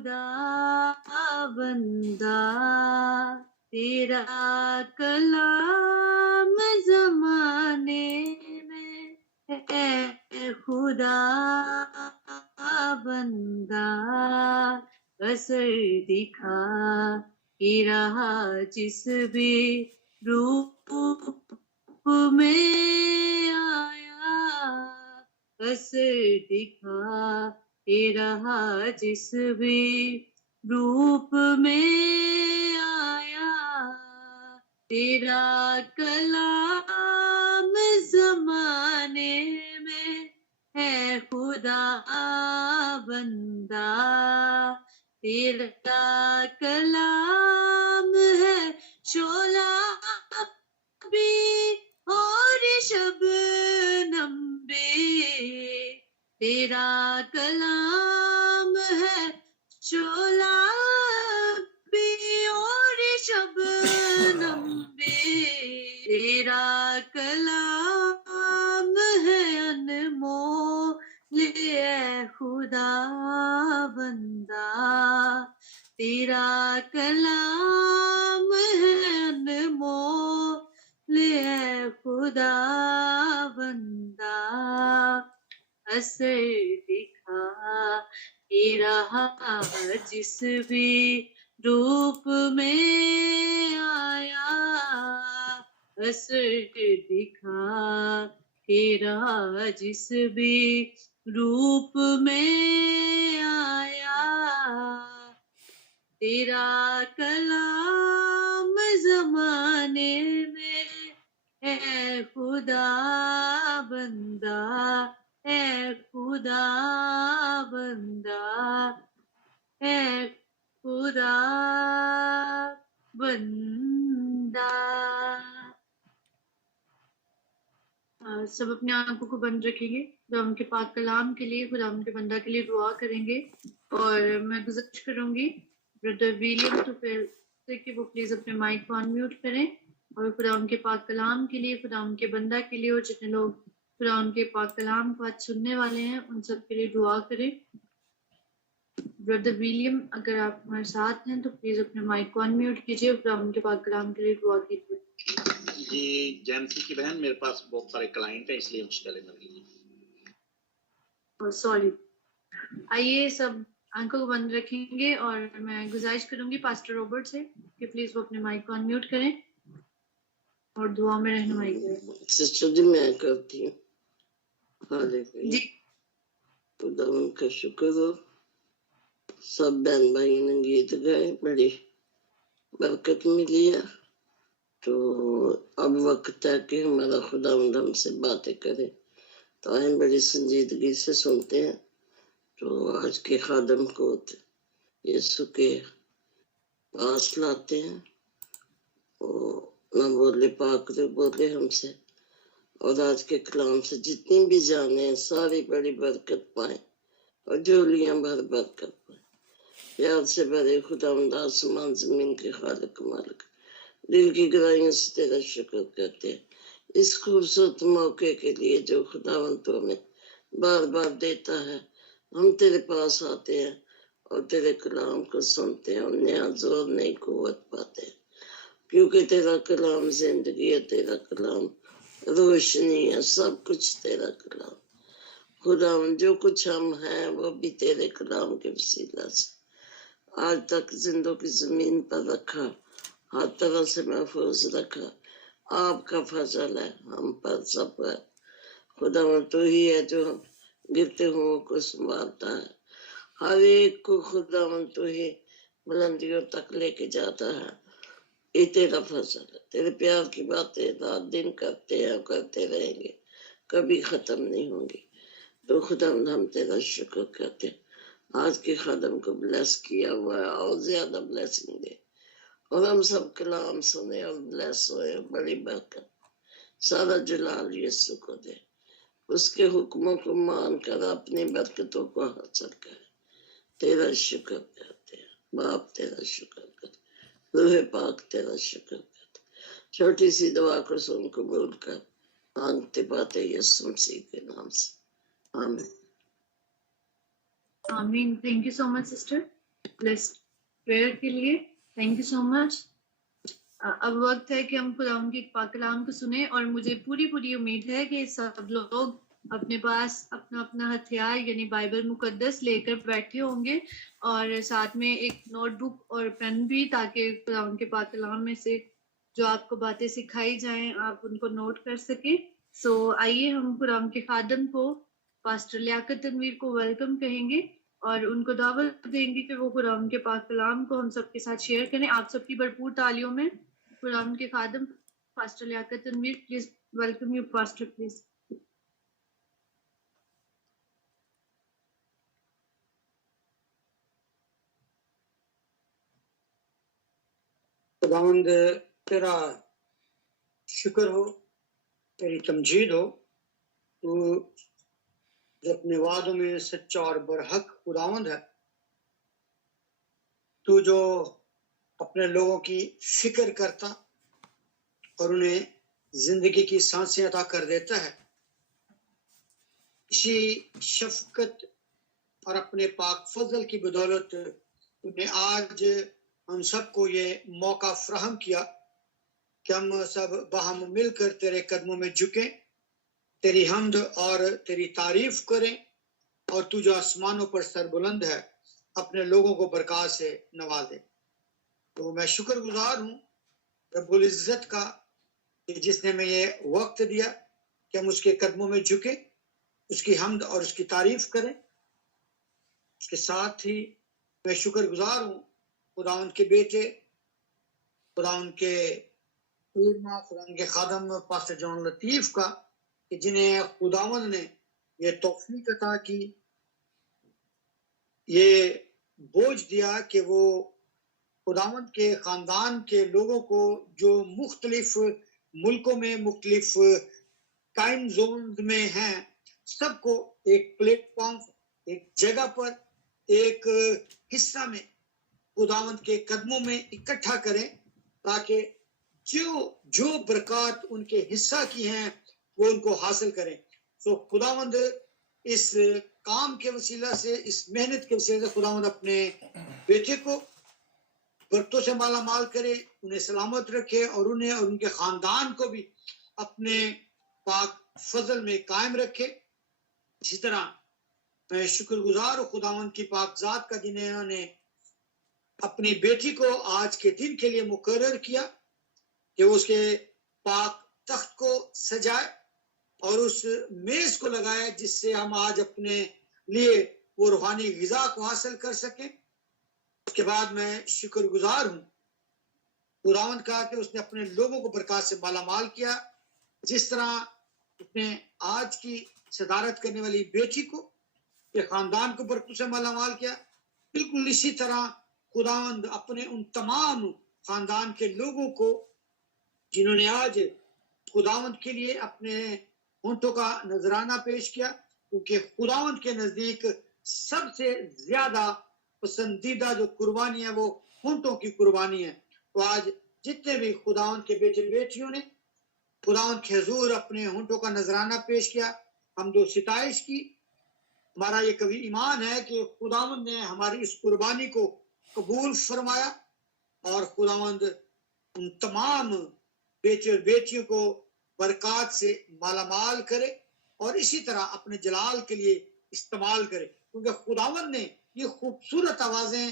خدا بندہ تیرا کلام زمانے میں ہے خدا بندہ اثر دکھا ہی رہا جس بھی روپ میں آیا اثر دکھا ہی رہا جس بھی روپ میں آیا تیرا کلام زمانے میں ہے خدا بندہ تیرا کلام ہے شعلہ بھی اور شبنم بھی تیرا کلام ہے شعلہ بھی اور شبنم بھی تیرا کلام ہے انمول اے خدا بندہ تیرا کلام ہے انمول اے خدا بندہ اثر دکھا ہی رہا جس بھی روپ میں آیا اثر دکھا ہی رہا جس بھی روپ میں آیا تیرا کلام زمانے میں ہے خدا بندہ ہے خدا بندہ ہے خدا بندہ. سب اپنے آنکھوں کو بند رکھیں گے. خدا ان کے پاک کلام کے لیے خدا ان کے بندہ کے لیے دعا کریں گے اور میں گزارش کروں گی بردر ویلیم تو پھر کہ وہ پلیز اپنے مائک کو انمیوٹ کریں اور خدا ان کے پاک کلام کے لیے خدا ان کے بندہ کے لیے اور جتنے لوگ خدا ان کے پاک کلام کو آج سننے والے ہیں ان سب کے لیے دعا کریں. بردر ویلیم اگر آپ ہمارے ساتھ ہیں تو پلیز اپنے مائک کو انمیوٹ کیجیے اور خدا ان کے پاک کلام کے لیے دعا کیجیے. جی جینسی کی بہن میرے پاس بہت سارے کلائنٹ ہیں اس لیے مجھ گلے میں لیجیے. سوری. آئیے سب آنکھوں کو بند رکھیں گے اور میں گزارش کروں گی پاسٹر روبرٹ سے کہ پلیز وہ اپنے مائک کو انمیوٹ کریں اور دعا میں رہنمائی کریں. سسٹر جی میں کرتی ہوں. جی خدا ان کا شکر ہو. سب بہن بھائی نے گیت گائے بڑی برکت ملی ہے. تو اب وقت ہے کہ ہمارا خدا ہم سے باتیں کرے تو ہم بڑی سنجیدگی سے سنتے ہیں. تو آج کے خادم کو یسوع کے پاس لاتے ہیں اور نہ بولے پاک تو بولے ہم سے اور آج کے کلام سے جتنی بھی جانے ساری بڑی برکت پائیں اور جولیاں بھر برکت پائیں. پیار سے بڑے خدا آسمان زمین کے خالق مالک دل کی گہرائیوں سے تیرا شکر کرتے ہیں اس خوبصورت موقع کے لیے جو خداوند تو ہمیں بار بار دیتا ہے. ہم تیرے پاس آتے ہیں اور تیرے کلام کو سنتے ہیں اور نیا زور نئی قوت پاتے ہیں کیونکہ تیرا کلام زندگی ہے. تیرا کلام روشنی ہے. سب کچھ تیرا کلام خداوند. جو کچھ ہم ہیں وہ بھی تیرے کلام کے وسیلہ سے آج تک زندوں کی زمین پر رکھا ہر طرح سے محفوظ رکھا. آپ کا فضل ہے ہم پر سب پر. خداوند تو ہی ہے جو گرتے ہوں کو سنبھالتا ہے. ہر ایک کو خداوند تو ہی بلندیوں تک لے کے جاتا ہے. یہ تیرا فضل ہے. تیرے پیار کی باتیں رات دن کرتے ہیں اور کرتے رہیں گے کبھی ختم نہیں ہوں گی. تو خداوند ہم تیرا شکر کرتے ہیں. آج کے خادم کو بلیس کیا ہوا ہے اور زیادہ بلیسنگ دے اور ہم سب کلام سنے اور بلیس ہوئے. بڑی برکت سارا جلال یسوع کو دے. اس کے حکموں کو مان کر اپنی برکتوں کو حاصل کرے. تیرا شکر کرتے ہیں باپ. تیرا شکر کرتے روح پاک. تیرا شکر کرتے. چھوٹی سی دعا کو سن قبول کر مانگتے پاتے یسوع مسیح کے نام سے آمین. آمین. Thank you so much sister. blessed prayer کے لیے. تھینک یو سو مچ. اب وقت ہے کہ ہم خداوند کے پاک کلام کو سنیں، اور مجھے پوری امید ہے کہ سب لوگ اپنے پاس اپنا اپنا ہتھیار یعنی بائبل مقدس لے کر بیٹھے ہوں گے، اور ساتھ میں ایک نوٹ بک اور پین بھی، تاکہ خداوند کے پاک کلام میں سے جو آپ کو باتیں سکھائی جائیں آپ ان کو نوٹ کر سکیں. سو آئیے ہم خداوند کے خادم کو، پاسٹر لیاقت تنویر کو ویلکم کہیں گے، اور ان کو دعوت دیں گے کہ وہ خداوند کے پاک کلام کو ہم سب کے ساتھ شیئر کریں. آپ سب کی بھرپور تالیوں میں خداوند کے خادم pastor Liaquat Tanveer, please welcome you pastor please. خداوند تیرا شکر ہو، تیری تمجید ہو، تو جو اپنے وعدوں میں سچا اور برحق خداوند ہے، تو جو اپنے لوگوں کی فکر کرتا اور انہیں زندگی کی سانسیں عطا کر دیتا ہے. اسی شفقت اور اپنے پاک فضل کی بدولت انہیں آج ہم سب کو یہ موقع فراہم کیا کہ ہم سب باہم مل کر تیرے قدموں میں جھکیں، تیری حمد اور تیری تعریف کریں، اور تو جو آسمانوں پر سربلند ہے اپنے لوگوں کو برکات سے نوازے. تو میں شکر گزار ہوں رب العزت کا کہ جس نے ہمیں یہ وقت دیا کہ ہم اس کے قدموں میں جھکیں، اس کی حمد اور اس کی تعریف کریں. اس کے ساتھ ہی میں شکر گزار ہوں خداوند کے بیٹے، خداوند کے خداوند کے خادم پاسٹر جان لطیف کا، کہ جنہیں خداوند نے یہ توفیق عطا کی، یہ بوجھ دیا کہ وہ خداوند کے خاندان کے لوگوں کو جو مختلف ملکوں میں، مختلف ٹائم زونز میں ہیں، سب کو ایک پلیٹ فارم، ایک جگہ پر، ایک حصہ میں خداوند کے قدموں میں اکٹھا کریں، تاکہ جو برکات ان کے حصہ کی ہیں وہ ان کو حاصل کریں. سو خداوند اس کام کے وسیلہ سے، اس محنت کے وسیلہ سے خداوند اپنے بیٹے کو برکتوں سے مالا مال کرے، انہیں سلامت رکھے، اور انہیں اور ان کے خاندان کو بھی اپنے پاک فضل میں قائم رکھے. اسی طرح میں شکر گزار ہوں خداوند کی پاک ذات کا، جنہوں نے اپنی بیٹی کو آج کے دن کے لیے مقرر کیا کہ وہ اس کے پاک تخت کو سجائے اور اس میز کو لگائے جس سے ہم آج اپنے لیے وہ روحانی غذا کو حاصل کر سکیں. اس کے بعد میں شکر گزار ہوں خداوند کا کہ اس نے اپنے لوگوں کو برکات سے مالا مال کیا. جس طرح اس نے آج کی صدارت کرنے والی بیٹی کو، یہ خاندان کو برکتوں سے مالا مال کیا، بالکل اسی طرح خداوند اپنے ان تمام خاندان کے لوگوں کو جنہوں نے آج خداوند کے لیے اپنے ہونٹوں کا نذرانہ پیش کیا، کیونکہ خداوند کے نزدیک سب سے زیادہ پسندیدہ جو قربانی ہے وہ ہونٹوں کی قربانی ہے. تو آج جتنے بھی خداوند کے بیٹے بیٹیوں نے خداوند کے حضور اپنے ہونٹوں کا نذرانہ پیش کیا، حمد و ستائش کی، ہمارا یہ کبھی ایمان ہے کہ خداوند نے ہماری اس قربانی کو قبول فرمایا، اور خداوند ان تمام بیٹے اور بیٹیوں کو برکات سے مالا مال کرے، اور اسی طرح اپنے جلال کے لیے استعمال کرے. کیونکہ خداوند نے یہ خوبصورت آوازیں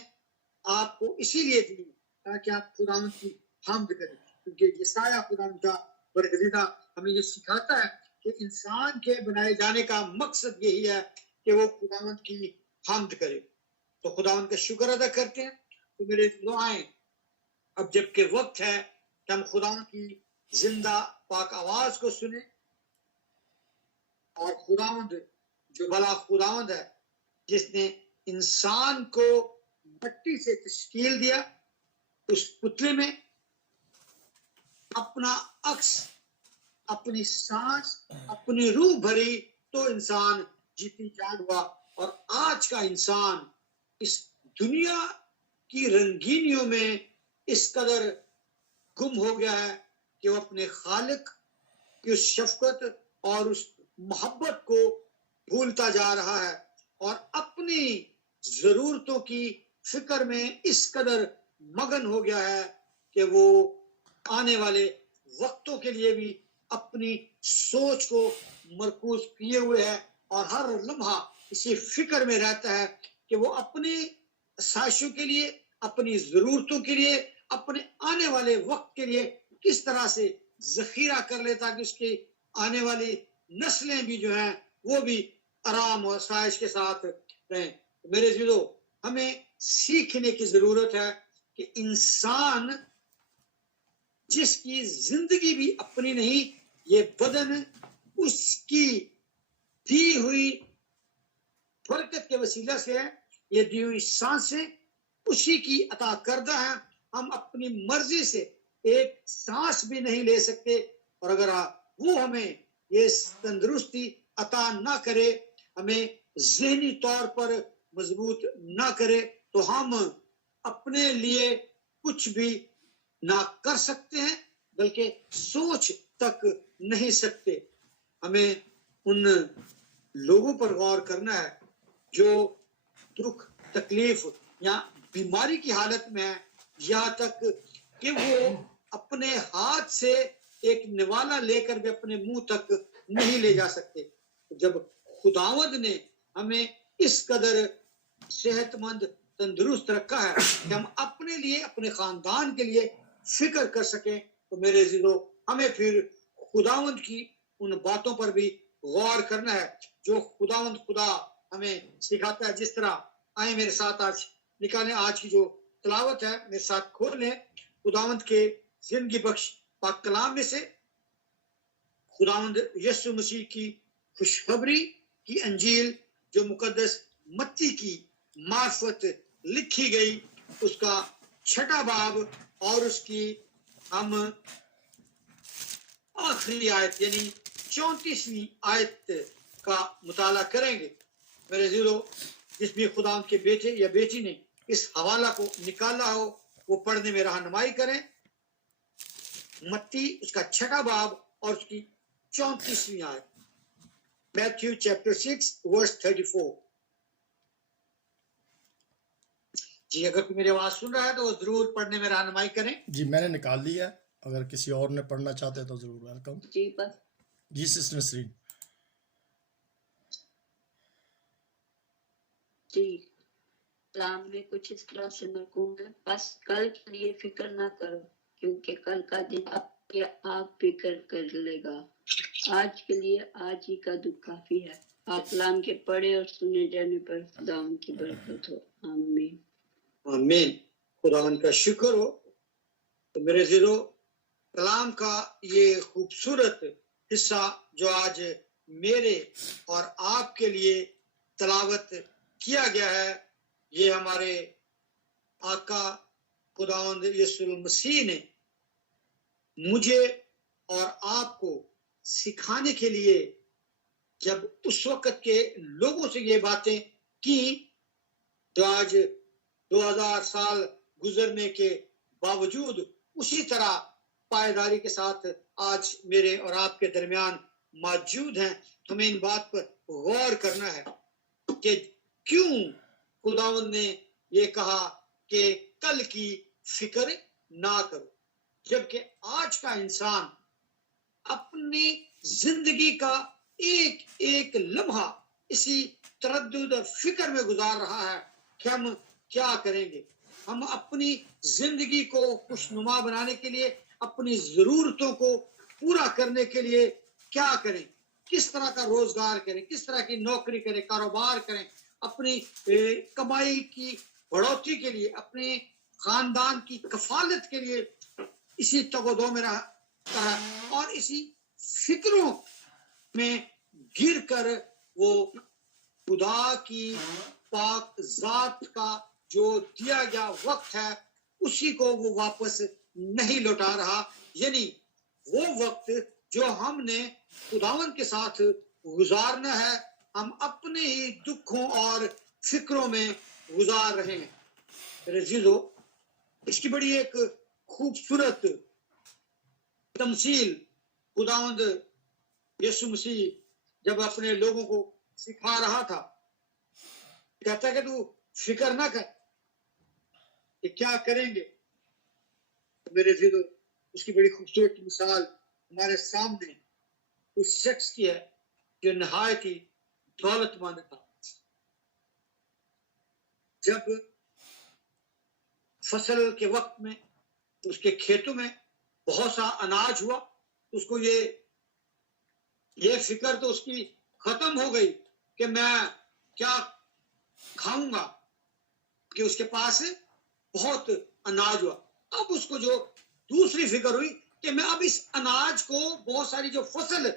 آپ کو اسی لیے دی تاکہ آپ خداوند کی حمد کریں. کیونکہ یہ سایہ خداوند کا برگزیدہ ہمیں یہ سکھاتا ہے کہ انسان کے بنائے جانے کا مقصد یہی ہے کہ وہ خداوند کی حمد کرے. تو خداوند کا شکر ادا کرتے ہیں. تو میرے دعائیں اب جبکہ وقت ہے کہ ہم خداوند کی زندہ پاک آواز کو سنیں، اور خداوند جو بھلا خداوند ہے جس نے انسان کو مٹی سے تشکیل دیا، اس پتلے میں اپنا عکس، اپنی سانس، اپنی روح بھری تو انسان جیتی جان ہوا. اور آج کا انسان اس دنیا کی رنگینیوں میں اس قدر گم ہو گیا ہے کہ وہ اپنے خالق کی اس شفقت اور اس محبت کو بھولتا جا رہا ہے، اور اپنی ضرورتوں کی فکر میں اس قدر مگن ہو گیا ہے کہ وہ آنے والے وقتوں کے لیے بھی اپنی سوچ کو مرکوز کیے ہوئے ہے اور ہر لمحہ اسی فکر میں رہتا ہے کہ وہ اپنی آسائشوں کے لیے، اپنی ضرورتوں کے لیے، اپنے آنے والے وقت کے لیے کس طرح سے ذخیرہ کر لے تاکہ اس کی آنے والی نسلیں بھی جو ہیں وہ بھی آرام اور آسائش کے ساتھ رہیں۔ میرے عزیزو، ہمیں سیکھنے کی ضرورت ہے کہ انسان جس کی زندگی بھی اپنی نہیں، یہ بدن اس کی دی ہوئی برکت کے وسیلہ سے ہے، یہ دی ہوئی سانسیں اسی کی عطا کردہ ہیں۔ ہم اپنی مرضی سے ایک سانس بھی نہیں لے سکتے، اور اگر وہ ہمیں یہ تندرستی عطا نہ کرے، ہمیں ذہنی طور پر مضبوط نہ کرے، تو ہم اپنے لیے کچھ بھی نہ کر سکتے ہیں، بلکہ سوچ تک نہیں سکتے۔ ہمیں ان لوگوں پر غور کرنا ہے جو دکھ، تکلیف یا بیماری کی حالت میں ہے، یہاں تک کہ وہ اپنے ہاتھ سے ایک نوالا لے کر بھی اپنے منہ تک نہیں لے جا سکتے۔ جب خداوند نے ہمیں اس قدر صحت مند، تندرست رکھا ہے کہ ہم اپنے لیے، اپنے خاندان کے لیے فکر کر سکیں، تو میرے عزیزو ہمیں پھر خداوند کی ان باتوں پر بھی غور کرنا ہے جو خداوند خدا ہمیں سکھاتا ہے۔ جس طرح آئیں میرے ساتھ آج نکالیں آج کی جو تلاوت ہے، میرے ساتھ کھول لیں خداوند کے زندگی بخش پاک کلام میں سے، خداوند یسوع مسیح کی خوشخبری کی انجیل جو مقدس متی کی معرفت لکھی گئی، اس کا 6واں باب اور اس کی ہم آخری آیت یعنی 34ویں آیت کا مطالعہ کریں گے۔ میرے عزیزو، جس بھی خداوند کے بیٹے یا بیٹی نے اس حوالہ کو نکالا ہو وہ پڑھنے میں رہنمائی کریں۔ متی اس کا 6واں باب اور اس کی 34ویں آیت، میتھیو چیپٹر 6 ورس 34۔ جی اگر کوئی میری آواز سن رہا ہے تو وہ ضرور پڑھنے میں رہنمائی کریں۔ جی میں نے نکال لیا ہے، اگر کسی اور نے پڑھنا چاہتے ہیں تو ضرور ویلکم۔ جی بس جی سسٹر نسرین۔ جی کلام میں کچھ اس طرح سے میں کہوں گا، بس کل کے لیے فکر نہ کرو، کیونکہ کل کا دن اپنے آپ فکر کر لے گا۔ آج کے لیے آج ہی کا دکھ کافی ہے۔ آپ کلام کے پڑھے اور سنے جانے پر خداوند کی برکت ہو، آمین۔ آمین۔ خداوند کا شکر ہو۔ تو میرے عزیزو، کلام کا یہ خوبصورت حصہ جو آج میرے اور آپ کے لیے تلاوت کیا گیا ہے، یہ ہمارے آقا خداوند یسوع المسیح نے مجھے اور آپ کو سکھانے کے لیے جب اس وقت کے لوگوں سے یہ باتیں کی، جو آج 2000 سال گزرنے کے باوجود اسی طرح پائیداری کے ساتھ آج میرے اور آپ کے درمیان موجود ہیں، ہمیں ان بات پر غور کرنا ہے کہ کیوں خداوند نے یہ کہا کہ کل کی فکر نہ کرو، جبکہ آج کا انسان اپنی زندگی کا ایک ایک لمحہ اسی تردد اور فکر میں گزار رہا ہے کہ ہم کیا کریں گے۔ ہم اپنی زندگی کو خوشنما بنانے کے لیے، اپنی ضرورتوں کو پورا کرنے کے لیے کیا کریں، کس طرح کا روزگار کریں، کس طرح کی نوکری کریں، کاروبار کریں، اپنی کمائی کی بڑھوتری کے لیے، اپنے خاندان کی کفالت کے لیے اسی تگ و دو میں رہا اور اسی فکروں میں گر کر وہ خدا کی پاک ذات کا جو دیا گیا وقت ہے اسی کو وہ واپس نہیں لوٹا رہا، یعنی وہ وقت جو ہم نے خداوند کے ساتھ گزارنا ہے ہم اپنے ہی دکھوں اور فکروں میں گزار رہے ہیں۔ میرے عزیزو، اس کی بڑی ایک خوبصورت تمثیل خداوند یسوع مسیح جب اپنے لوگوں کو سکھا رہا تھا، کہتا ہے کہ تو فکر نہ کر، کہ کیا کریں گے. میرے عزیزو اس کی بڑی خوبصورت مثال ہمارے سامنے اس شخص کی ہے جو نہایت ہی دولت مند تھا. جب فصل کے وقت میں اس کے کھیتوں میں بہت سا اناج ہوا، اس کو یہ فکر تو اس کی ختم ہو گئی کہ میں کیا کھاؤں گا، کہ اس کے پاس بہت اناج ہوا. اب اس کو جو دوسری فکر ہوئی کہ میں اب اس اناج کو، بہت ساری جو فصل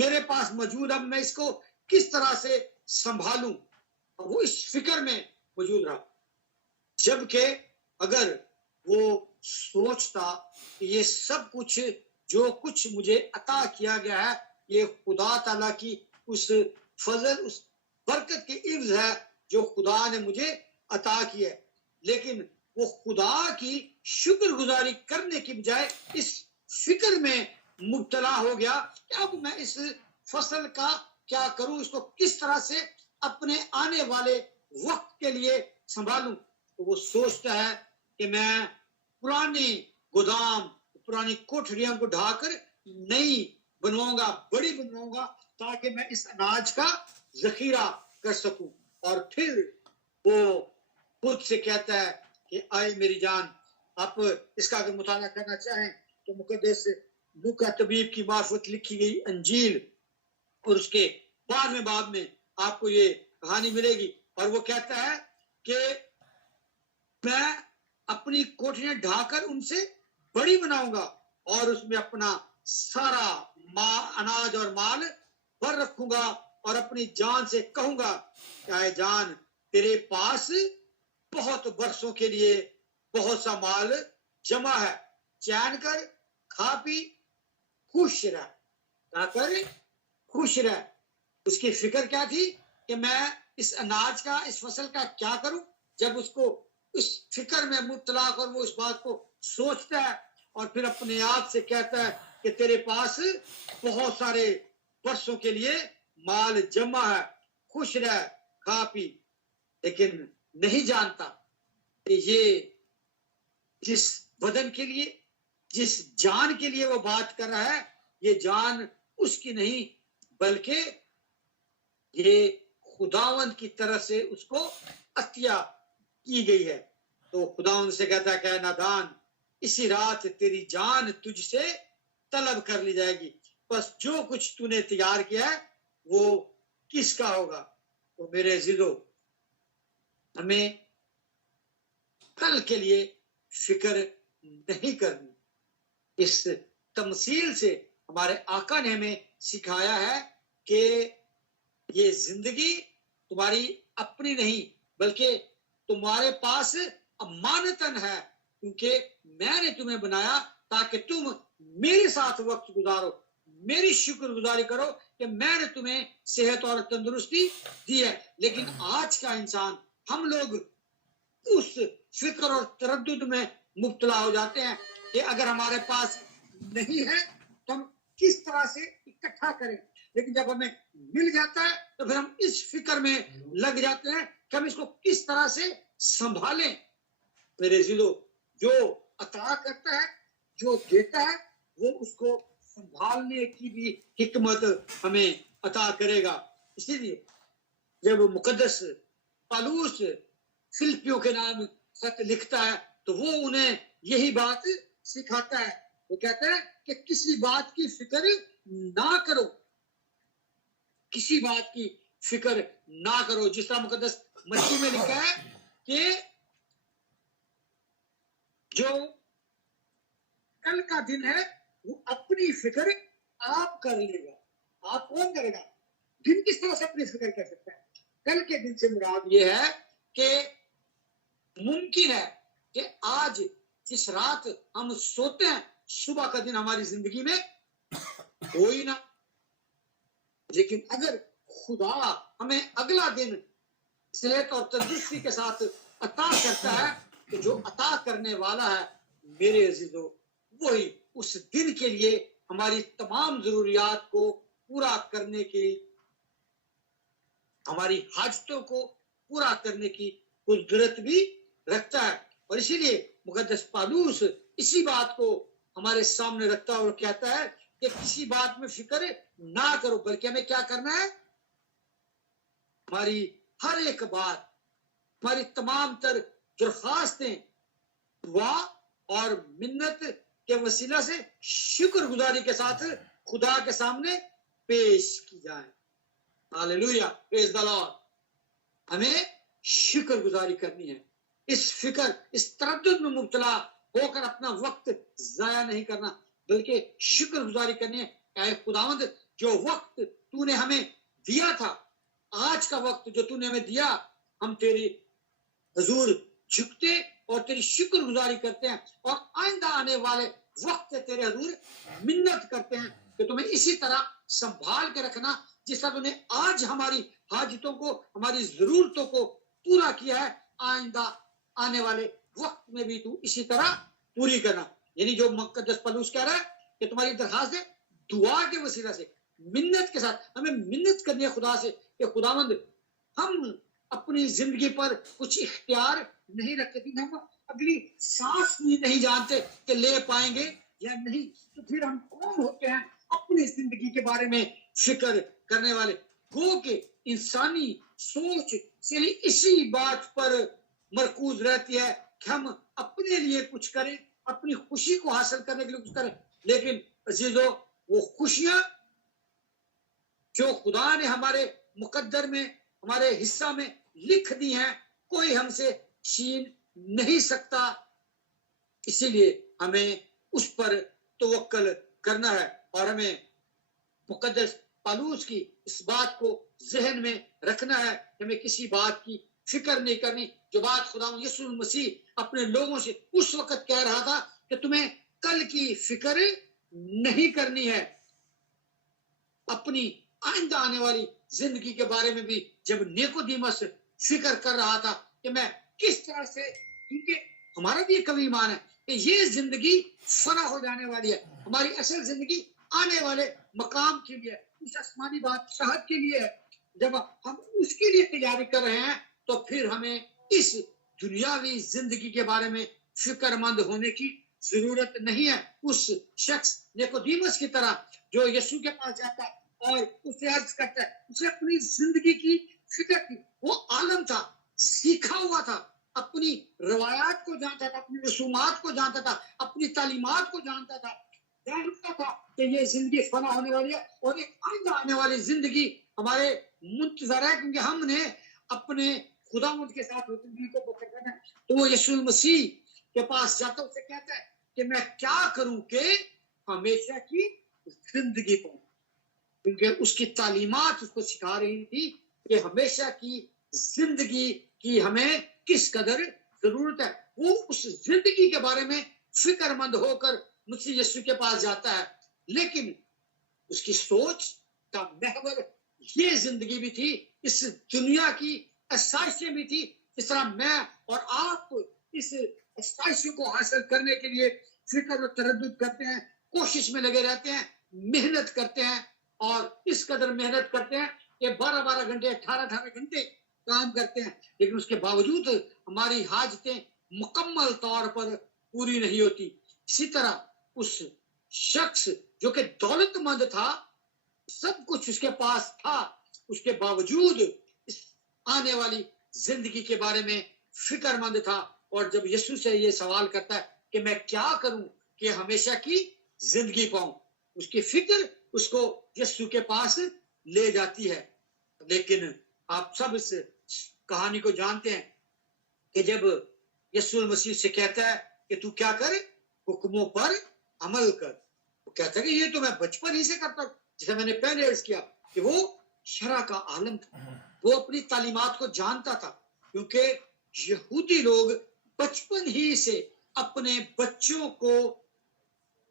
میرے پاس موجود، اب میں اس کو کس طرح سے سنبھالوں. وہ اس فکر میں موجود رہا. جبکہ اگر وہ سوچتا کہ یہ سب کچھ جو کچھ مجھے عطا کیا گیا ہے یہ خدا تعالیٰ کی اس فضل، اس برکت کے عوض ہے جو خدا نے مجھے عطا کی ہے، لیکن وہ خدا کی شکر گزاری کرنے کی بجائے اس فکر میں مبتلا ہو گیا کہ اب میں اس فصل کا کیا کروں، اس کو کس طرح سے اپنے آنے والے وقت کے لیے سنبھالوں. تو وہ سوچتا ہے کہ میں پرانی گودام، پرانی کوٹھریاں کو ڈھا کر نئی بنواؤں گا، بڑی بنواؤں گا، تاکہ میں اس اناج کا ذخیرہ کر سکوں. اور پھر وہ خود سے کہتا ہے کہ آئے میری جان. آپ اس کا اگر مطالعہ کرنا چاہیں تو مقدس لوکا طبیب کی معرفت لکھی گئی انجیل اور اس کے 12ویں باب میں آپ کو یہ کہانی ملے گی. اور وہ کہتا ہے کہ میں اپنی کوٹھریاں ڈھا کر ان سے بڑی بناؤں گا اور اس میں اپنا سارا اناج اور مال بھر رکھوں گا اور اپنی جان سے کہوں گا کہ اے جان تیرے پاس بہت برسوں کے لیے بہت سا مال جمع ہے، چین کر، کھا پی، خوش رہ. کہا کر خوش رہ. اس کی فکر کیا تھی کہ میں اس اناج کا، اس فصل کا کیا کروں. جب اس کو اس فکر میں مبتلا کر وہ اس بات کو سوچتا ہے اور پھر اپنے آپ سے کہتا ہے کہ تیرے پاس بہت سارے برسوں کے لیے مال جمع ہے، خوش رہ، کھا پی. لیکن نہیں جانتا کہ یہ جس بدن کے لیے، جس جان کے لیے وہ بات کر رہا ہے، یہ جان اس کی نہیں بلکہ یہ خداوند کی طرف سے اس کو عطیہ کی گئی ہے. تو خداوند سے کہتا ہے کہ نادان، اسی رات تیری جان تجھ سے طلب کر لی جائے گی، بس جو کچھ تو نے تیار کیا ہے وہ کس کا ہوگا. تو میرے عزیزو ہمیں کل کے لیے فکر نہیں کرنی. اس تمثیل سے ہمارے آقا نے ہمیں سکھایا ہے کہ یہ زندگی تمہاری اپنی نہیں بلکہ تمہارے پاس امانتاً ہے، کیونکہ میں نے تمہیں بنایا تاکہ تم میرے ساتھ وقت گزارو، میری شکر گزاری کرو کہ میں نے تمہیں صحت اور تندرستی دی ہے. لیکن آج کا انسان، ہم لوگ اس فکر اور تردد میں مبتلا ہو جاتے ہیں کہ اگر ہمارے پاس نہیں ہے تو ہم کس طرح سے اکٹھا کریں. لیکن جب ہمیں مل جاتا ہے تو پھر ہم اس فکر میں لگ جاتے ہیں کہ ہم اس کو کس طرح سے سنبھالیں. میرے عزیزو جو عطا کرتا ہے، جو دیتا ہے، وہ اس کو سنبھالنے کی بھی حکمت ہمیں عطا کرے گا. اسی لیے جب مقدس پالوس فلپیوں کے نام خط لکھتا ہے تو وہ انہیں یہی بات سکھاتا ہے. وہ کہتا ہے کہ کسی بات کی فکر نہ کرو، کسی بات کی فکر نہ کرو. جس طرح مقدس متی میں لکھا ہے کہ جو کل کا دن ہے وہ اپنی فکر آپ کر لے گا. آپ کون کرے گا؟ دن کس طرح سے اپنی فکر کر سکتا ہے؟ کل کے دن سے مراد یہ ہے کہ ممکن ہے کہ آج جس رات ہم سوتے ہیں صبح کا دن ہماری زندگی میں کوئی نہ، لیکن اگر خدا ہمیں اگلا دن صحت اور تندرستی کے ساتھ عطا کرتا ہے تو جو عطا کرنے والا ہے میرے عزیزو وہی اس دن کے لیے ہماری تمام ضروریات کو پورا کرنے کی، ہماری حاجتوں کو پورا کرنے کی قدرت بھی رکھتا ہے. اور اسی لیے مقدس پالوس اسی بات کو ہمارے سامنے رکھتا ہے اور کہتا ہے کہ کسی بات میں فکر نہ کرو، بلکہ ہمیں کیا کرنا ہے؟ ہماری ہر ایک بات، ہماری تمام تر درخواستیں دعا اور منت کے وسیلہ سے شکر گزاری کے ساتھ خدا کے سامنے پیش کی جائے. ہاللیلویا، پریز دی لارڈ. ہمیں شکر گزاری کرنی ہے. اس فکر، اس تردد میں مبتلا ہو کر اپنا وقت ضائع نہیں کرنا، بلکہ شکر گزاری کرنی ہے. اے خداوند، جو وقت تو نے ہمیں دیا تھا، آج کا وقت جو تو نے ہمیں دیا، ہم تیری حضور جھکتے اور تیری شکر گزاری کرتے ہیں، اور آئندہ آنے والے وقت تیرے حضور منت کرتے ہیں کہ تمہیں اسی طرح سنبھال کے رکھنا جس طرح تم نے آج ہماری حاجتوں کو، ہماری ضرورتوں کو پورا کیا ہے، آئندہ آنے والے وقت میں بھی تو اسی طرح پوری کرنا. یعنی جو مقدس پالوس کہہ رہا ہے کہ تمہاری درخواست ہے دعا کے وسیلہ سے، منت کے ساتھ. ہمیں منت کرنی ہے خدا سے کہ خداوند، ہم اپنی زندگی پر کچھ اختیار نہیں رکھتے، کیونکہ ہم اگلی سانس بھی نہیں جانتے کہ لے پائیں گے یا نہیں. تو پھر ہم کون ہوتے ہیں اپنی زندگی کے بارے میں فکر کرنے والے؟ گو کہ انسانی سوچ صرف اسی بات پر مرکوز رہتی ہے کہ ہم اپنے لیے کچھ کریں، اپنی خوشی کو حاصل کرنے کے لیے کچھ کریں. لیکن عزیزو، وہ خوشیاں جو خدا نے ہمارے مقدر میں، ہمارے حصہ میں لکھ دی ہیں، کوئی ہم سے چھین نہیں سکتا. اسی لیے ہمیں اس پر توکل کرنا ہے، اور ہمیں مقدس پالوس کی اس بات کو ذہن میں رکھنا ہے کہ ہمیں کسی بات کی فکر نہیں کرنی. جو بات خدا یسوع مسیح اپنے لوگوں سے اس وقت کہہ رہا تھا کہ تمہیں کل کی فکر نہیں کرنی ہے. اپنی آئندہ آنے والی زندگی کے بارے میں بھی جب نیکودیمس فکر کر رہا تھا کہ میں کس طرح سے، کیونکہ ہمارا بھی ایک قوی ایمان ہے کہ یہ زندگی فنا ہو جانے والی ہے، ہماری اصل زندگی آنے والے مقام کے لیے، اس آسمانی بادشاہت کے لیے ہے. جب ہم اس کے لیے تیاری کر رہے ہیں تو پھر ہمیں اس دنیاوی زندگی کے بارے میں فکر مند ہونے کی ضرورت نہیں ہے. اس شخص نیکودیمس کی طرح جو یسوع کے پاس جاتا اور اسے عرض کرتا ہے، اسے اپنی زندگی کی فکر تھی. وہ عالم تھا، سیکھا ہوا تھا، اپنی روایات کو جانتا تھا، اپنی رسومات کو جانتا تھا، اپنی تعلیمات کو جانتا تھا، جانتا تھا کہ یہ زندگی فنا ہونے والی ہے اور ایک آئندہ آنے والی زندگی ہمارے منتظر ہے، کیونکہ ہم نے اپنے خداوند کے ساتھ زندگی کو بسر کرنا ہے. تو وہ یسوع مسیح کے پاس جاتا، اسے کہتا ہے کہ میں کیا کروں کہ ہمیشہ کی زندگی پاؤں، کیونکہ اس کی تعلیمات اس کو سکھا رہی تھی کہ ہمیشہ کی زندگی کی ہمیں کس قدر ضرورت ہے. وہ اس زندگی کے بارے میں فکر مند ہو کر مسیح یسوع کے پاس جاتا ہے، لیکن اس کی سوچ کا محور یہ زندگی بھی تھی، اس دنیا کی آسائشیں بھی تھی. اس طرح میں اور آپ اس آسائشوں کو حاصل کرنے کے لیے فکر و تردد کرتے ہیں، کوشش میں لگے رہتے ہیں، محنت کرتے ہیں، اور اس قدر محنت کرتے ہیں کہ 12 گھنٹے 18 گھنٹے کام کرتے ہیں، لیکن اس کے باوجود ہماری حاجتیں مکمل طور پر پوری نہیں ہوتی. اسی طرح اس شخص جو کہ دولت مند تھا، سب کچھ اس کے پاس تھا، اس کے باوجود اس آنے والی زندگی کے بارے میں فکر مند تھا. اور جب یسوع سے یہ سوال کرتا ہے کہ میں کیا کروں کہ ہمیشہ کی زندگی پاؤں، اس کی فکر اس کو یسوع کے پاس لے جاتی ہے. لیکن آپ سب اس کہانی کو جانتے ہیں کہ جب یسوع مسیح سے کہتا ہے کہ تو کیا کر، حکموں پر عمل کر، وہ کہتا ہے کہ یہ تو میں بچپن ہی سے کرتا ہوں. جیسے میں نے پہلے عرض کیا کہ وہ شرع کا عالم تھا، وہ اپنی تعلیمات کو جانتا تھا، کیونکہ یہودی لوگ بچپن ہی سے اپنے بچوں کو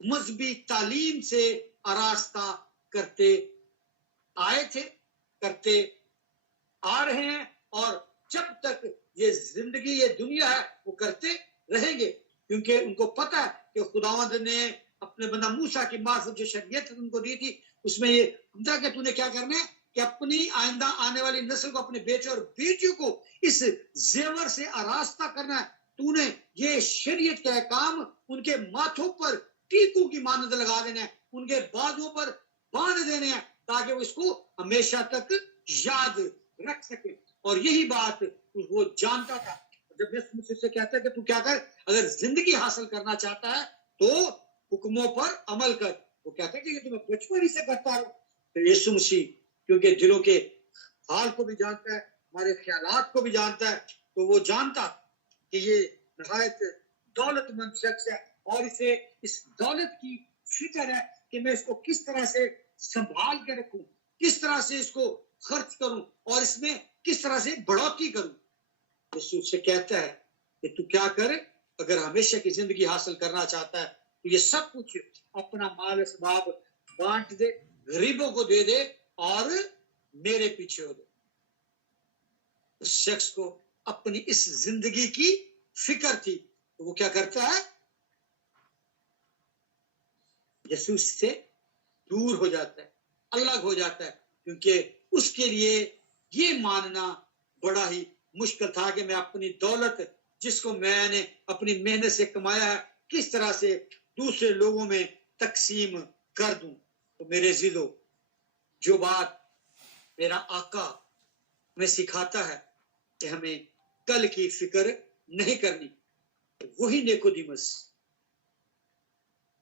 مذہبی تعلیم سے آراستہ کرتے آئے تھے، کرتے آ رہے ہیں، اور جب تک یہ زندگی، یہ دنیا ہے، وہ کرتے رہیں گے، کیونکہ ان کو پتہ ہے کہ خداوند نے اپنے بندہ موسیٰ کی معرفت جو شریعت ان کو دی تھی، اس میں یہ تھا کہ تو نے کیا کرنا ہے کہ اپنی آئندہ آنے والی نسل کو، اپنے بیٹے اور بیٹیوں کو اس زیور سے آراستہ کرنا ہے. تو نے یہ شریعت کا احکام ان کے ماتھوں پر ٹیکوں کی مانند لگا دینا ہے، ان کے بازوں پر باندھ دینے ہیں تاکہ وہ اس کو ہمیشہ تک یاد رکھ سکے. اور یہی بات وہ جانتا تھا. جب یسوع مسیح سے کہتا ہے کہ تو کیا کر، اگر زندگی حاصل کرنا چاہتا ہے تو حکموں پر عمل کر. وہ کہتا ہے کہ یہ تو میں بچپن ہی سے کرتا ہوں. تو یسوع مسیح کیونکہ دلوں کے حال کو بھی جانتا ہے، ہمارے خیالات کو بھی جانتا ہے، تو وہ جانتا کہ یہ نہایت دولت مند شخص ہے اور اسے اس دولت کی فکر ہے کہ میں اس کو کس طرح سے سنبھال کے رکھوں، کس طرح سے اس کو خرچ کروں اور اس میں کس طرح سے بڑھوتری کروں. یسوع سے کہتا ہے کہ تو کیا کر، اگر ہمیشہ کی زندگی حاصل کرنا چاہتا ہے تو یہ سب کچھ اپنا مال اسباب بانٹ دے، غریبوں کو دے دے اور میرے پیچھے ہو دے. اس شخص کو اپنی اس زندگی کی فکر تھی، تو وہ کیا کرتا ہے، یسوع سے دور ہو جاتا ہے، الگ ہو جاتا ہے، کیونکہ اس کے لیے یہ ماننا بڑا ہی مشکل تھا کہ میں اپنی دولت جس کو میں نے اپنی محنت سے کمایا ہے کس طرح سے دوسرے لوگوں میں تقسیم کر دوں. تو میرے عزیزو، جو بات میرا آقا ہمیں سکھاتا ہے کہ ہمیں کل کی فکر نہیں کرنی، وہی نیکودیمس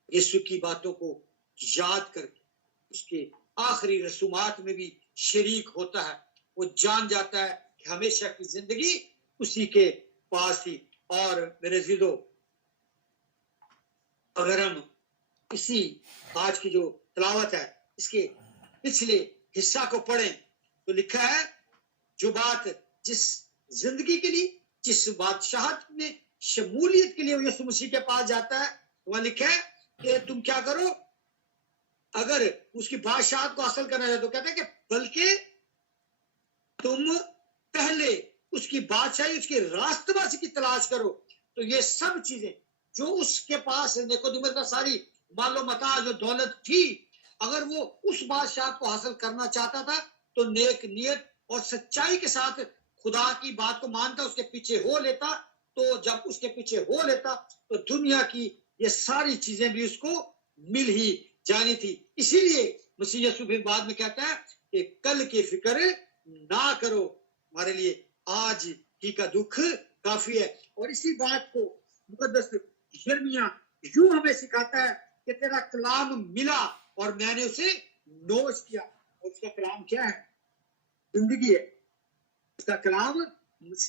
یسوع کی باتوں کو یاد کر کے اس کے آخری رسومات میں بھی شریک ہوتا ہے. وہ جان جاتا ہے کہ ہمیشہ کی زندگی اسی کے پاس تھی. اور میرے عزیزو، اگر ہم اسی آج کی جو تلاوت ہے اس کے پچھلے حصہ کو پڑھیں تو لکھا ہے، جو بات جس زندگی کے لیے، جس بادشاہت میں شمولیت کے لیے وہ یسوع مسیح کے پاس جاتا ہے، وہاں لکھا ہے کہ تم کیا کرو، اگر اس کی بادشاہت کو حاصل کرنا ہے تو کہتا ہے کہ بلکہ تم پہلے اس کی بادشاہی، اس کی راست بازی کی تلاش کرو. تو یہ سب چیزیں جو اس کے پاس نیکودیمس کا ساری مال و متاع جو دولت تھی، اگر وہ اس بادشاہت کو حاصل کرنا چاہتا تھا تو نیک نیت اور سچائی کے ساتھ خدا کی بات کو مانتا، اس کے پیچھے ہو لیتا. تو جب اس کے پیچھے ہو لیتا تو دنیا کی یہ ساری چیزیں بھی اس کو مل ہی جانی تھی. اسی لیے مسیح یسوع پھر بعد میں کہتا ہے کہ کل کی فکر نہ کرو، ہمارے لیے آج ہی کا دکھ کافی ہے. اور اسی بات کو مقدس یرمیہ یوں ہمیں سکھاتا ہے کہ تیرا کلام ملا اور میں نے اسے نوش کیا. اور اس کا کلام کیا ہے؟ زندگی ہے. اس کا کلام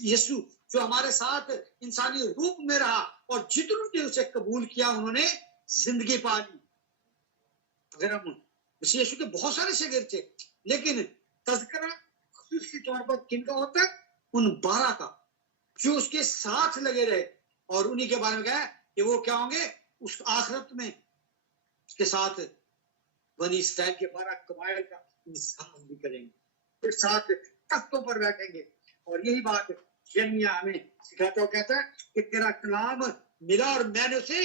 یسوع جو ہمارے ساتھ انسانی روپ میں رہا اور جتنوں نے اسے قبول کیا انہوں نے زندگی پا لی. اگر ہم مسیح یسوع کے بہت سارے شاگرد تھے، لیکن تذکرہ خصوصی طور پر کن کا ہوتا ہے؟ ان 12 کا جو اس کے ساتھ لگے رہے، اور انہی کے بارے میں کہا ہے کہ وہ کیا ہوں گے اس آخرت میں، اس کے ساتھ بنی اسرائیل کے 12 قبائل کا انصاف بھی کریں گے، پھر ساتھ تختوں پر بیٹھیں گے. اور یہی بات یرمیہ ہمیں سکھاتا، وہ کہتا ہے کہ تیرا کلام ملا اور میں نے اسے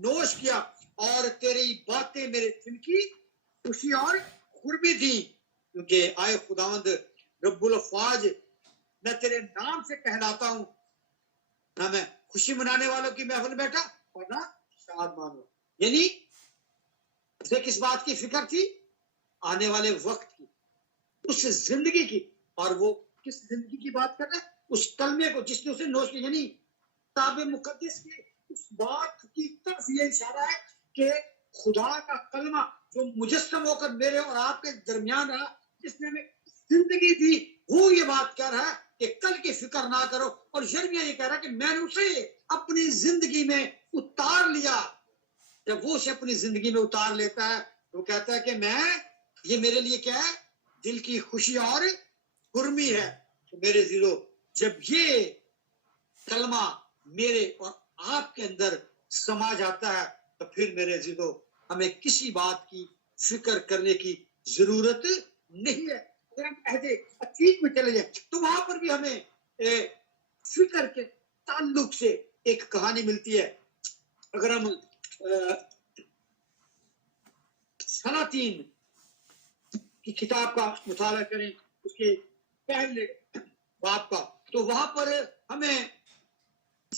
نوش کیا، اور تیری باتیں میرے دل کی خوشی اور قربی تھی. کیونکہ آئے خداوند رب الافواج، میں تیرے نام سے کہلاتا ہوں، نہ میں خوشی منانے والوں کی محفل بیٹھا اور نہ شاد مانو. یعنی اسے کس بات کی فکر تھی؟ آنے والے وقت کی، اس زندگی کی. اور وہ کس زندگی کی بات کر رہا ہے؟ اس کلمے کو جس نے اسے نوش کیا. یعنی کتاب مقدس کی اس بات کی طرف یہ اشارہ ہے کہ خدا کا کلمہ جو مجسم ہو کر میرے اور آپ کے درمیان رہا، جس نے ہمیں زندگی دی، وہ یہ بات کہہ رہا ہے کہ کل کی فکر نہ کرو. اور یرمیہ یہ کہہ رہا ہے کہ میں نے اسے اپنی زندگی میں اتار لیا. جب وہ اسے اپنی زندگی میں اتار لیتا ہے تو کہتا ہے کہ میں، یہ میرے لیے کیا ہے؟ دل کی خوشی اور حرمی ہے. تو میرے عزیزو، جب یہ کلمہ میرے اور آپ کے اندر سما جاتا ہے تو پھر میرے عزیزو ہمیں کسی بات کی فکر کرنے کی ضرورت نہیں ہے. اگر ہم عہد عتیق میں چلے جائیں تو وہاں پر بھی ہمیں فکر کے تعلق سے ایک کہانی ملتی ہے. اگر ہم سلاطین کی کتاب کا مطالعہ کریں، اس کے پہلے باب کا، تو وہاں پر ہمیں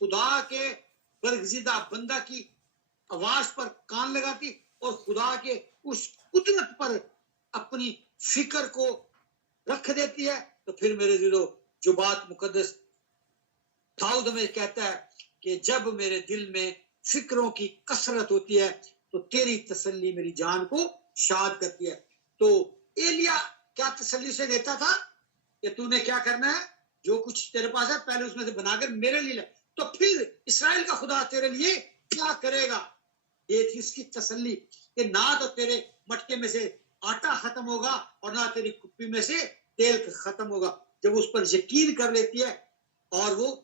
خدا کے برگزیدہ بندہ کی آواز پر کان لگاتی اور خدا کے اس قدرت پر اپنی فکر کو رکھ دیتی ہے، تو پھر میرے دلو جو بات مقدس داؤد ہمیں کہتا ہے کہ جب میرے دل میں فکروں کی کثرت ہوتی ہے تو تیری تسلی میری جان کو شاد کرتی ہے. تو ایلیا کیا تسلی سے دیتا تھا کہ تو نے کیا کرنا ہے، جو کچھ تیرے پاس ہے پہلے اس میں سے بنا کر میرے لیے لے. تو پھر اسرائیل کا خدا تیرے لیے کیا کرے گا، یہ تھی اس کی تسلی کہ نہ تو تیرے مٹکے میں سے آٹا ختم ہوگا اور نہ تیری کپی میں سے تیل ختم ہوگا. جب اس پر یقین کر لیتی ہے اور وہ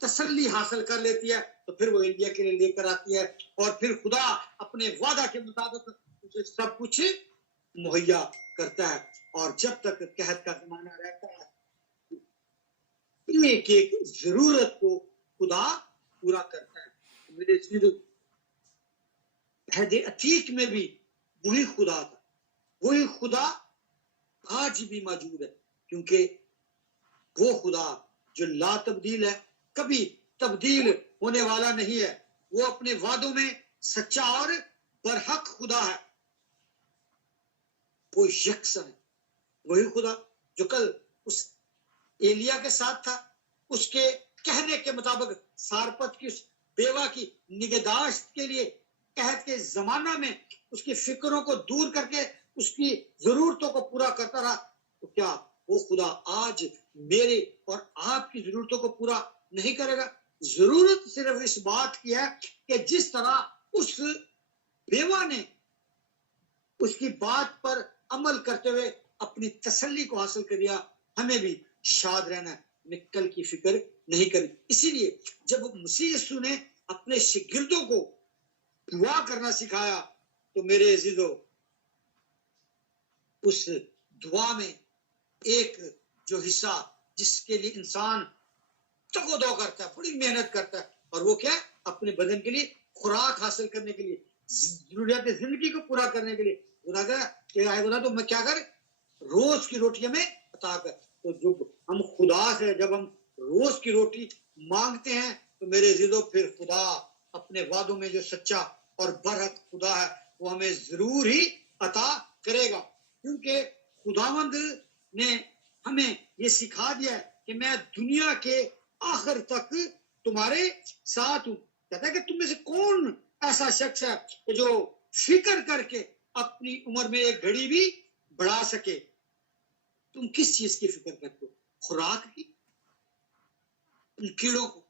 تسلی حاصل کر لیتی ہے تو پھر وہ ایلیا کے لیے لے کر آتی ہے، اور پھر خدا اپنے وعدہ کے مطابق اسے سب کچھ مہیا کرتا ہے. اور جب تک قحط کا زمانہ رہتا ہے ایک ایک ضرورت کو خدا پورا کرتا ہے. میرے عہد عتیق میں بھی وہی خدا تھا، وہی خدا آج بھی موجود ہے، کیونکہ وہ خدا جو لا تبدیل ہے، کبھی تبدیل ہونے والا نہیں ہے. وہ اپنے وعدوں میں سچا اور برحق خدا ہے، وہ یکساں ہے. وہی خدا جو کل اس ایلیا کے ساتھ تھا، اس کے کہنے کے مطابق سارپت کی اس بیوہ کی نگہداشت کے لیے قحط کے زمانہ میں اس کی فکروں کو دور کر کے اس کی ضرورتوں کو پورا کرتا رہا. تو کیا وہ خدا آج میرے اور آپ کی ضرورتوں کو پورا نہیں کرے گا؟ ضرورت صرف اس بات کی ہے کہ جس طرح اس بیوہ نے اس کی بات پر عمل کرتے ہوئے اپنی تسلی کو حاصل کر لیا، ہمیں بھی شاد رہنا ہے، ہمیں کل کی فکر نہیں کرنی. اسی لیے جب مسیح یسوع نے اپنے شاگردوں کو دعا کرنا سکھایا تو میرے عزیزو اس دعا میں ایک جو حصہ جس کے لیے انسان تگ و دو کرتا ہے، بڑی محنت کرتا ہے، اور وہ کیا ہے؟ اپنے بدن کے لیے خوراک حاصل کرنے کے لیے، ضروریات زندگی کو پورا کرنے کے لیے خدا کا کہ آئے خدا تو میں کیا کر روز کی روٹی ہمیں عطا کر. تو جب ہم خدا سے جب ہم روز کی روٹی مانگتے ہیں تو میرے عزیزو پھر خدا اپنے وعدوں میں جو سچا اور برحق خدا ہے وہ ہمیں ضرور ہی عطا کرے گا، کیونکہ خداوند نے ہمیں یہ سکھا دیا ہے کہ میں دنیا کے آخر تک تمہارے ساتھ ہوں. کہتا ہے کہ تم میں سے کون ایسا شخص ہے کہ جو فکر کر کے اپنی عمر میں ایک گھڑی بھی بڑھا سکے. تم کس چیز کی فکر کرتے ہو؟ خوراک کی؟ ان کیڑوں کو،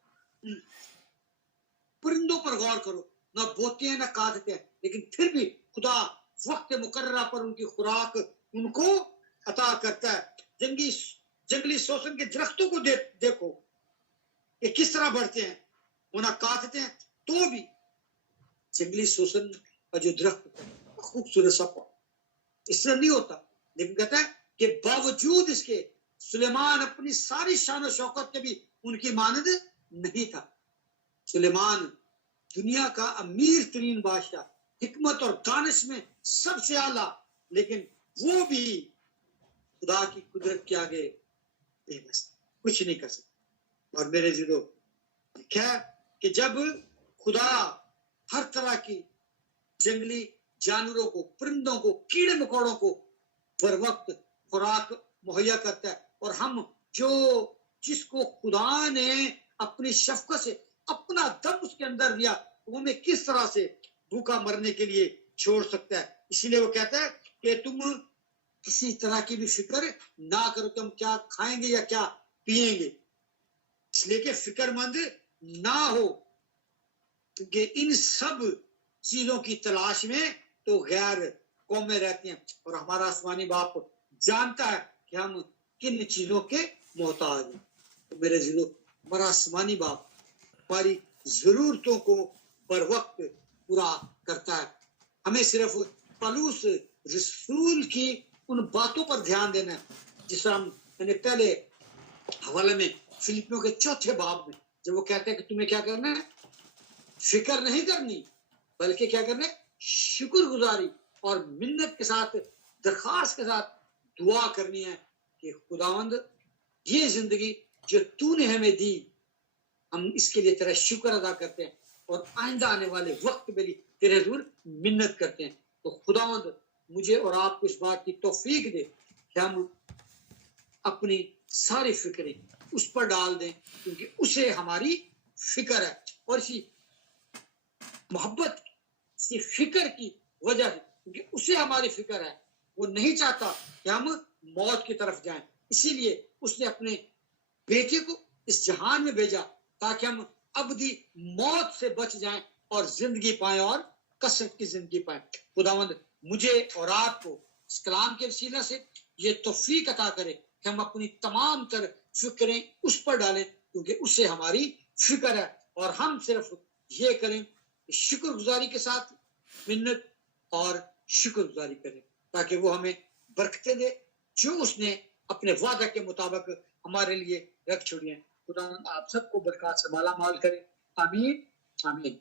پرندوں پر غور کرو، نہ بوتے ہیں نہ کاٹتے ہیں، لیکن پھر بھی خدا وقت مقررہ پر ان کی خوراک ان کو عطا کرتا ہے. جنگلی سوسن کے درختوں کو دیکھو کہ کس طرح بڑھتے ہیں، وہ نہ کاٹتے ہیں تو بھی. جنگلی سوسن کا جو درخت خوبصورت سا اس طرح نہیں ہوتا، لیکن کہتا ہے کہ باوجود اس کے سلیمان اپنی ساری شان و شوکت کے بھی ان کی مانند نہیں تھا. سلیمان دنیا کا امیر ترین بادشاہ، حکمت اور دانش میں سب سے اعلیٰ، لیکن وہ بھی خدا کی قدرت کے آگے کچھ نہیں کر سکتا. اور میرے عزیزو کیا کہ جب خدا ہر طرح کی جنگلی جانوروں کو، پرندوں کو، کیڑے مکوڑوں کو بر وقت خوراک مہیا کرتا ہے، اور ہم جس کو خدا نے اپنی شفقت سے اپنا دم اس کے اندر دیا وہ ہمیں کس طرح سے بھوکا مرنے کے لیے چھوڑ سکتا ہے. اسی لیے وہ کہتا ہے کہ تم کسی طرح کی بھی فکر نہ کرو کہ ہم کیا کھائیں گے یا کیا پیئیں گے، اس لیے کہ فکر مند نہ ہو، کیونکہ ان سب چیزوں کی تلاش میں تو غیر قومیں رہتی ہیں، اور ہمارا آسمانی باپ جانتا ہے کہ ہم کن چیزوں کے محتاج ہیں. تو میرے عزیزو ہمارا آسمانی باپ ہماری ضرورتوں کو بر وقت پورا کرتا ہے. ہمیں صرف پولس رسول کی ان باتوں پر دھیان دینا ہے جس طرح میں نے پہلے حوالے میں فلپیوں کے 4 باب میں جب وہ کہتے ہیں کہ تمہیں کیا کرنا ہے، فکر نہیں کرنی بلکہ کیا کرنا ہے، شکر گزاری اور منت کے ساتھ، درخواست کے ساتھ دعا کرنی ہے کہ خداوند یہ زندگی جو تو نے ہمیں دی ہم اس کے لیے تیرا شکر ادا کرتے ہیں اور آئندہ آنے والے وقت میں تیرے حضور منت کرتے ہیں. تو خداوند مجھے اور آپ کو اس بات کی توفیق دے کہ ہم اپنی ساری فکریں اس پر ڈال دیں کیونکہ اسے ہماری فکر ہے. اور اسی محبت اسی فکر کی وجہ ہے کیونکہ اسے ہماری فکر ہے. وہ نہیں چاہتا کہ ہم موت کی طرف جائیں. اسی لیے اس نے اپنے بیٹے کو اس جہان میں بھیجا تاکہ ہم ابدی موت سے بچ جائیں اور زندگی پائیں اور کثرت کی زندگی پائیں. خداوند مجھے اور آپ کو اس کلام کے وسیلہ سے یہ توفیق عطا کرے کہ ہم اپنی تمام تر فکریں اس پر ڈالیں کیونکہ اسے ہماری فکر ہے. اور ہم صرف یہ کریں شکر گزاری کے ساتھ منت اور شکر گزاری کریں تاکہ وہ ہمیں برکتیں دے جو اس نے اپنے وعدہ کے مطابق ہمارے لیے رکھ چھوڑی ہیں. خدا آپ سب کو برکات سے مالا مال کرے. آمین آمین.